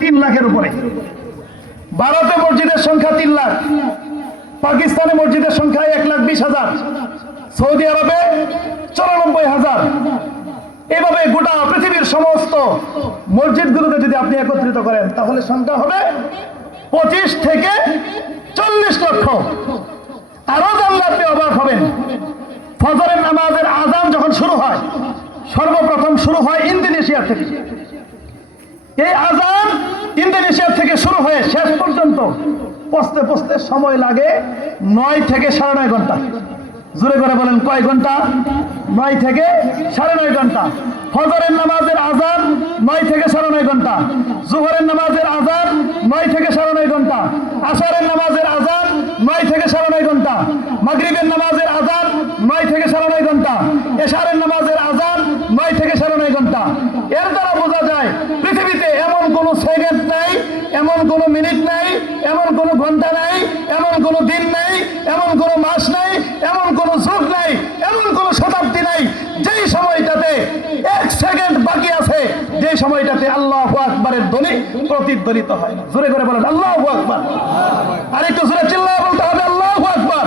3 লাখের উপরে। ভারতে মসজিদের সংখ্যা 3 লাখ, পাকিস্তানে মসজিদের সংখ্যা 1,20,000, সৌদি আরবে 94,000। এভাবে গোটা পৃথিবীর সমস্ত মসজিদগুলোকে যদি আপনি একত্রিত করেন তাহলে সংখ্যা হবে 25 থেকে 40 লক্ষ। আরো জানলে আপনি অবাক হবেন, ফজরের নামাজের আযান যখন শুরু হয় সর্বপ্রথম শুরু হয় ইন্দোনেশিয়া থেকে। এই আযান ইন্দোনেশিয়া থেকে শুরু হয়ে শেষ পর্যন্ত পৌঁছতে পৌঁছতে সময় লাগে 9 থেকে 9.5 ঘন্টা। জোরে করে বলেন কয় ঘন্টা? 9 থেকে 9.5 ঘন্টা। ফজরের নামাজের আযান 9 থেকে 9.5 ঘন্টা, জোহরের নামাজের আযান 9 থেকে 9.5 ঘন্টা, আসরের নামাজের আযান 9 থেকে 9.5 ঘন্টা, মাগরিবের নামাজের আযান 9 থেকে 9.5 ঘন্টা, এশারের নামাজের আযান 9 থেকে 9.5 ঘন্টা। এর দ্বারা বোঝা যায় পৃথিবীতে এমন কোনো সেকেন্ড নাই, এমন কোনো মিনিট নাই, এমন কোনো ঘন্টা নাই, এমন কোনো দিন নাই, এমন কোনো মাস নাই, এমন কোনো যুগ নাই, এমন কোনো শতাব্দী নাই যেই সময়টাতে 1 সেকেন্ড বাকি আছে, যে সময়টাতে আল্লাহু আকবারের ধ্বনি প্রতিধ্বনিত হয়। জোরে করে বলেন আল্লাহু আকবার। আর একটু জোরে চিল্লায়ে বলতে হবে আল্লাহু আকবার।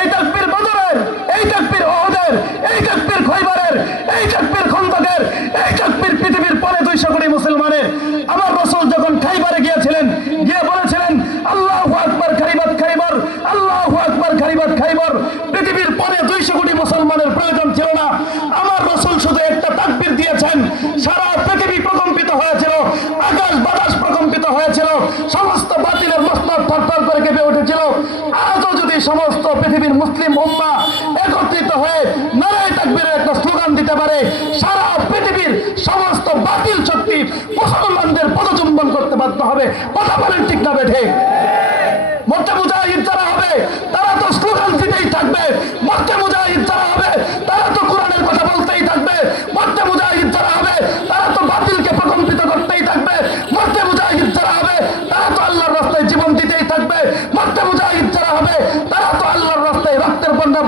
এই তাকবীর বদরের, এই তাকবীর উহুদের, এই তাকবীর খয়বরের, এই তাকবীর খন্দকের, এই তাকবীর পৃথিবীর পরে 200 কোটি মুসলমানের। আমার রাসূল যখন খাইবারে গিয়েছিলেন, গিয়ে বলেছিলেন আল্লাহু আকবার খাইবার খাইবার, আল্লাহু আকবার খাইবার খাইবার। পৃথিবীর পরে 200 কোটি মুসলমানের প্রয়োজন ছিল না। আমার রাসূল শুধু একটা তাকবীর দিয়েছেন, সারা পৃথিবী প্রকম্পিত হয়েছিল, আকাশ বাতাস প্রকম্পিত হয়েছিল, সমস্ত বাতিলের মসনদ থরথর করে কেঁপে উঠেছিল। আজও যদি সমস্ত পৃথিবীর মুসলিম উম্মাহ একত্রিত হয়ে নারায়ে তাকবীরের একটা স্লোগান দিতে পারে, সারা পৃথিবীর সমস্ত বাতিল শক্তি মুসলমানদের পদচুম্বন করতে বাধ্য হবে। কথা বলেন ঠিক না বেঠিক? মরতে মুজাহিদ যারা হবে তারা তো স্লোগান দিতেই থাকবে, মরতে মুজাহিদ যারা হবে তারা তো কোরআনের কথা বলতেই থাকবে, মরতে মুজাহিদ যারা হবে তারা তো বাতিলকে প্রকম্পিত করতেই থাকবে, মরতে মুজাহিদ যারা হবে তারা তো আল্লাহর রাস্তায় জীবন দিতেই থাকবে, মরতে মুজাহিদ যারা হবে তারা তো আল্লাহর রাস্তায় রক্তের বন্যা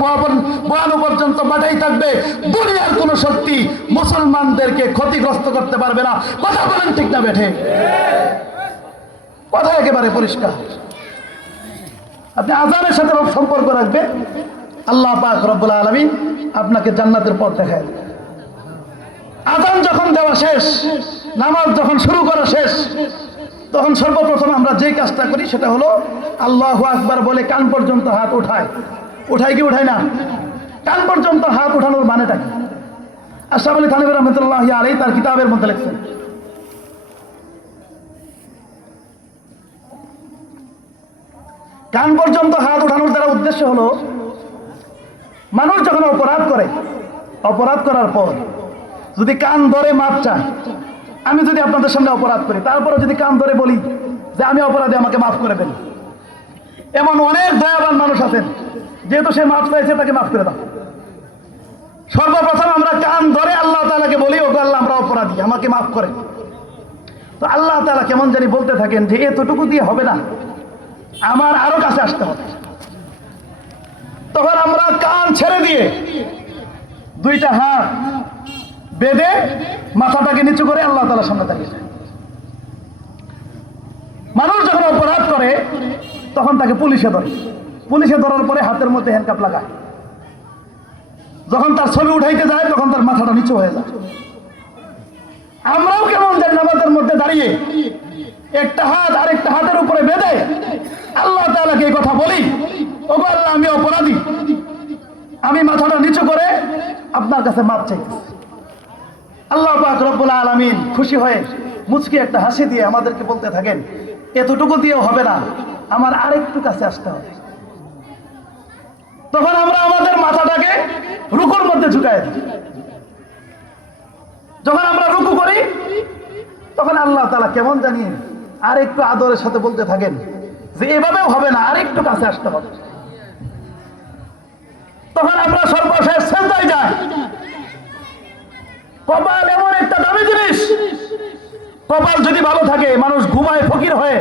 বহানো পর্যন্ত বাঁধাই থাকবে। দুনিয়ার কোন শক্তি মুসলমানদেরকে ক্ষতিগ্রস্ত করতে পারবে না। কথা বলেন ঠিক না বেঠে? কথা একেবারে পরিষ্কার। আপনি আযানের সাথে সম্পর্ক রাখবেন, আল্লাহ পাক রব্বুল আলামিন আপনাকে জান্নাতের পথ দেখায়। আযান যখন দেওয়া শেষ, নামাজ যখন শুরু করা শেষ, তখন সর্বপ্রথম আমরা যে কাজটা করি সেটা হলো আল্লাহু আকবার বলে কান পর্যন্ত হাত উঠায়। উঠায় কি উঠায় না? কান পর্যন্ত হাত উঠানোর মানেটা কি? আশরাফ আলী থানভী রাহমাতুল্লাহি আলাইহি তার কিতাবের মধ্যে লিখছেন, কান পর্যন্ত হাত উঠানোর দ্বারা উদ্দেশ্য হলো মানুষ যখন অপরাধ করে, অপরাধ করার পর যদি কান ধরে মাপ চায়, আমি যদি আপনাদের সামনে অপরাধ করি তারপরে যদি কান ধরে বলি যে আমি অপরাধী, আমাকে মাফ করে দেন, এমন অনেক দয়াবান মানুষ আছেন, যেহেতু সে মাফ চাইছে তাকে মাফ করে দাও। সর্বপ্রথম আমরা কান ধরে আল্লাহ তাআলাকে বলি, ওগো আল্লাহ আমরা অপরাধী, আমাকে মাফ করে। তো আল্লাহ তাআলা কেমন জানি বলতে থাকেন যে এতটুকু দিয়ে হবে না, আমার আরো কাছে আসতে হবে। তখন আমরা কান ছেড়ে দিয়ে 2টা হাত বেঁধে মাথাটাকে নিচু করে আল্লাহ তাআলার সামনে দাঁড়িয়ে যায়। মানুষ যখন অপরাধ করে তখন তাকে পুলিশে ধরে, পুলিশে ধরার পরে হাতের মধ্যে হ্যান্ডকাপ লাগায়। যখন তার ছবি উঠাইতে যায় তখন তার মাথাটা নিচু হয়ে যায়। আমরাও কেমন জানি নামাজের মধ্যে দাঁড়িয়ে একটা হাত আরেকটা হাতের উপরে বেঁধে আল্লাহ তাআলাকে এই কথা বলি, ওগো আল্লাহ আমি অপরাধী, আমি মাথাটা নিচু করে আপনার কাছে মাপ চাইতেছি। আল্লাহ পাক রব্বুল আলামিন খুশি হয়ে মুচকি একটা হাসি দিয়ে আমাদেরকে বলতে থাকেন এতটুকু দিয়েও হবে না, আমার আরেকটু কাছে আসতে হবে। তখন আমরা আমাদের মাথাটাকে রুকুর মধ্যে ঝুঁকাই দিই। যখন আমরা রুকু করি তখন আল্লাহ তাআলা কেমন জানি আরেকটু আদরের সাথে বলতে থাকেন যে এভাবেও হবে না, আরেকটু কাছে আসতে হবে। তখন আমরা সর্বশেষ সেজদায় যাই। কপাল এমন একটা দামি জিনিস, কপাল যদি ভালো থাকে মানুষ ঘুমায় ফকির হয়ে,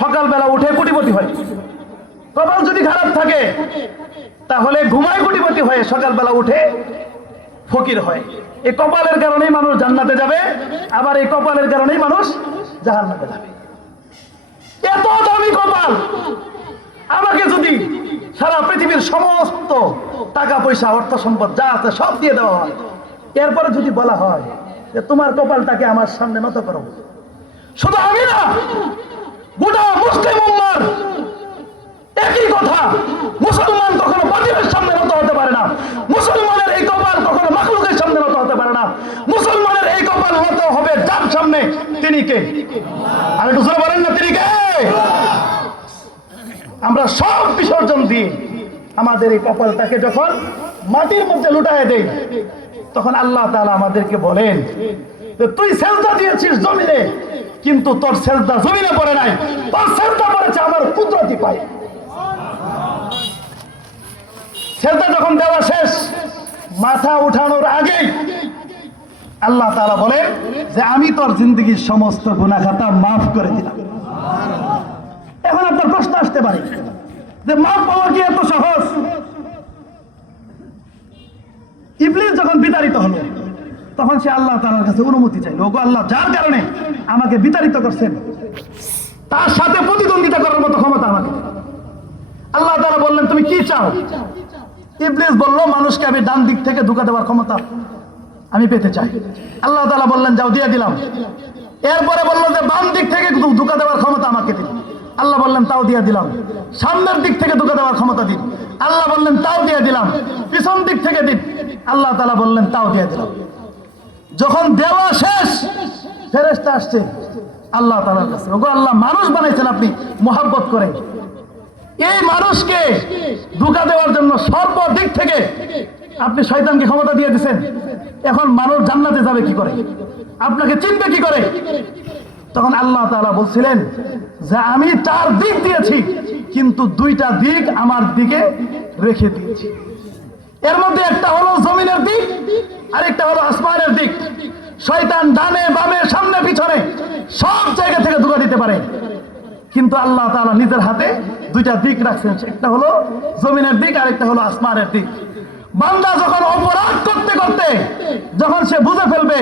সকালবেলা উঠে কোটিপতি হয়। কপাল যদি খারাপ থাকে তাহলে ঘুমায় কোটিপতি হয়ে, সকালবেলা উঠে ফকির হয়। এই কপালের কারণেই মানুষ জান্নাতে যাবে, আবার এই কপালের কারণেই মানুষ জাহান্নামে যাবে। এত দামি কপাল, আমাকে যদি সারা পৃথিবীর সমস্ত টাকা পয়সা অর্থ সম্পদ যা আছে সব দিয়ে দেওয়া হয়, এরপরে যদি বলা হয় যে তোমার কপালটাকে আমার সামনে নত করো, শুধু আমি না, গোটা মুসলিম উম্মার একই কথা, মুসলমান কখনো বাতিলের সামনে নত হতে পারে না, মুসলমানের এই কপাল কখনো মাখলুকের সামনে নত হতে পারে না, মুসলমানের এই কপাল নত হবে যার সামনে, তিনি কে? আমি তো বলেন না তিনি কে? আমরা সব বিসর্জন দিয়ে আমাদের এই কপালটাকে যখন মাটির মধ্যে লুটায় দেই, তখন আল্লাহ তাআলা আমাদেরকে বলেন যে তুই সেজদা দিয়েছিস জমিনে, কিন্তু তোর সেজদা জমিনে পড়ে নাই, তোর সেজদা পড়েছে আমার কুদরতি পায়ে। সেজদা যখন দেওয়া শেষ, মাথা উঠানোর আগেই আল্লাহ তাআলা বলেন যে আমি তোর জিন্দগির সমস্ত গুনাহ খাতা মাফ করে দিলাম। এখন আপনার প্রশ্ন আসতে পারে যে মাফ পাওয়া কি এত সহজ? ইবলিস যখন বিতাড়িত হলো, তখন সে আল্লাহ তাআলার কাছে অনুমতি চাইল, ওগো আল্লাহ, যার কারণে আমাকে বিতাড়িত করছেন তার সাথে প্রতিদ্বন্দ্বিতা করার মতো ক্ষমতা আমাকে। আল্লাহ তাআলা বললেন তুমি কি চাও? ইবলিস বলল মানুষকে আমি ডান দিক থেকে ধোঁকা দেওয়ার ক্ষমতা আমি পেতে চাই। আল্লাহ তাআলা বললেন যাও, দিয়ে দিলাম। এরপরে বললো যে বাম দিক থেকে ধোঁকা দেওয়ার ক্ষমতা আমাকে দিন। আল্লাহ বললেন তাও দিয়ে দিলাম। সামনের দিক থেকে ধোঁকা দেওয়ার ক্ষমতা দিন। আল্লাহ বললেন তাও দিয়ে দিলাম। পিছন দিক থেকে দিন। আল্লাহ তাআলা বললেন তাও দিয়ে দিলাম। যখন দেওয়া শেষ, ফেরেশতা আসছে আল্লাহ তাআলার কাছে, ওগো আল্লাহ, মানুষ বানাইছেন আপনি মোহাব্বত করে, এই মানুষকে ধোঁকা দেওয়ার জন্য সর্বদিক থেকে আপনি শয়তানকে ক্ষমতা দিয়ে দিয়েছেন, এখন মানুষ জান্নাতে যাবে কি করে, আপনাকে চিনবে কি করে? তখন আল্লাহ তাআলা বলছিলেন যে আমি 4 দিক দিয়েছি, কিন্তু 2টা দিক আমার দিকে রেখে দিয়েছি। এর মধ্যে একটা হলো জমিনের দিক, আরেকটা হলো আসমানের দিক। শয়তান ডানে বামে সামনে পিছনে সব জায়গা থেকে ধোঁকা দিতে পারে, কিন্তু আল্লাহ তাআলা নিজের হাতে 2টা দিক রাখছেন, একটা হলো জমিনের দিক, আরেকটা হলো আসমানের দিক। বান্দা যখন অপরাধ করতে করতে যখন সে বুঝে ফেলবে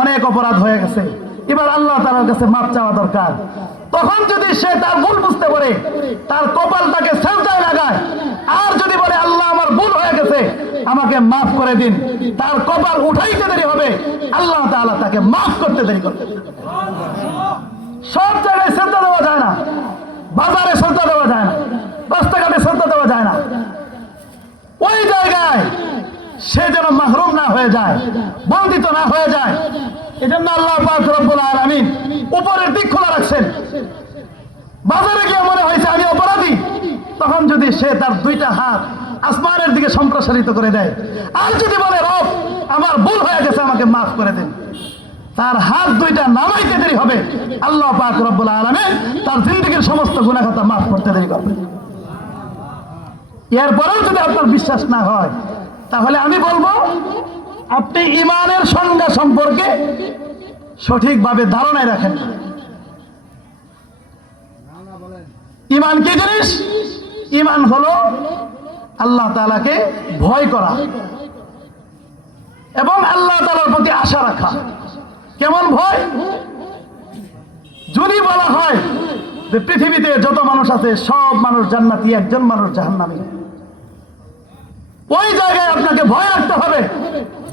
অনেক অপরাধ হয়ে গেছে, এবার আল্লাহ তাআলার কাছে মাপ চাওয়া দরকার, তখন যদি সে তার ভুল বুঝতে পারে, তার কপালটাকে সেজদায় লাগায়, আর যদি বলে আল্লাহ আমার ভুল হয়ে গেছে আমাকে মাফ করে দিন, তার কপাল উঠাইতে দেরি হবে, আল্লাহ তাআলা তাকে মাফ করতে দেরি করবে। সব জায়গায় সেজদা দেওয়া যায় না, বাজারে সেজদা দেওয়া যায় না, রাস্তাঘাটে সেজদা দেওয়া যায় না। ওই জায়গায় সে যেন মাহরুম না হয়ে যায়, বন্দিত না হয়ে যায়, এজন্য আল্লাহ পাক রব্বুল আলামিন উপরের দিক খোলা রাখছেন। বাজারে গিয়ে মনে হয়েছে আমি অপরাধী, তখন যদি সে তার 2টা হাত আসমানের দিকে সম্প্রসারিত করে দেয়, আর যদি বলে রব আমার ভুল হয়ে গেছে আমাকে মাফ করে দেন, তার হাত 2টা নামাইতে দেরি হবে, আল্লাহ পাক রব্বুল আলামিন তার জিন্দেগীর সমস্ত গুনাহ খাতা মাফ করতে দেরি করবে। এরপরেও যদি আপনার বিশ্বাস না হয়, তাহলে আমি বলবো আপনি ঈমানের সংজ্ঞা সম্পর্কে সঠিকভাবে ধারণায় রাখেন। ঈমান কি জিনিস? ঈমান হলো আল্লাহ তাআলাকে ভয় করা এবং আল্লাহ তাআলার প্রতি আশা রাখা। কেমন ভয়? যদি বলা হয় যে পৃথিবীতে যত মানুষ আছে সব মানুষ জান্নাতি, একজন মানুষ জাহান্নামী, ওই জায়গায় আপনাকে ভয় রাখতে হবে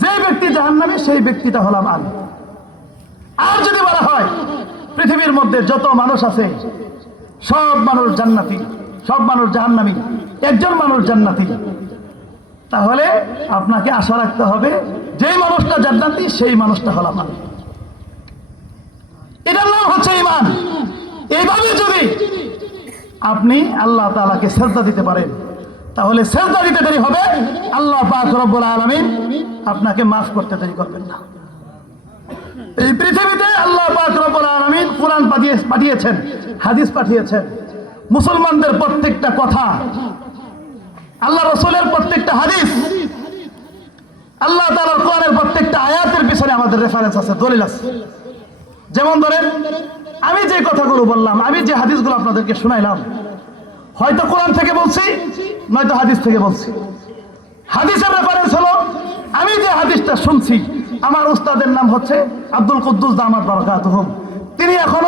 যে ব্যক্তি জাহান্নামী সেই ব্যক্তিটা হলাম আমি। আর যদি বলা হয় পৃথিবীর মধ্যে যত মানুষ আছে সব মানুষ জান্নাতি, সব মানুষ জাহান্নামী, একজন মানুষ জান্নাতি, তাহলে আপনাকে আশা রাখতে হবে যেই মানুষটা জান্নাতি সেই মানুষটা হলাম আমি। এটার নাম হচ্ছে ঈমান। এইভাবে যদি আপনি আল্লাহ তাআলাকে সেজদা দিতে পারেন, তাহলে সেজদা দিতে দেরি হবে, আল্লাহ পাক রব্বুল আলামিন আপনাকে মাফ করতে দেরি করবেন না। এই পৃথিবীতে আল্লাহ পাক রব্বুল আলামিন কুরআন পাঠিয়েছেন, হাদিস পাঠিয়েছেন, মুসলমানদের প্রত্যেকটা কথা, আল্লাহ রাসূলের প্রত্যেকটা হাদিস, আল্লাহ তাআলার কোরআনের প্রত্যেকটা আয়াতের পিছনে আমাদের রেফারেন্স আছে, দলিল আছে। যেমন ধরেন আমি যে কথাগুলো বললাম, আমি যে হাদিসগুলো আপনাদেরকে শোনাইলাম, হয়তো কোরআন থেকে বলছি, নয়তো হাদিস থেকে বলছি। হাদিসের রেফারেন্স হলো আমি যে হাদিসটা শুনছি, আমার উস্তাদের নাম হচ্ছে আব্দুল কুদ্দুস দামাত বারাকাতুহু। তিনি এখন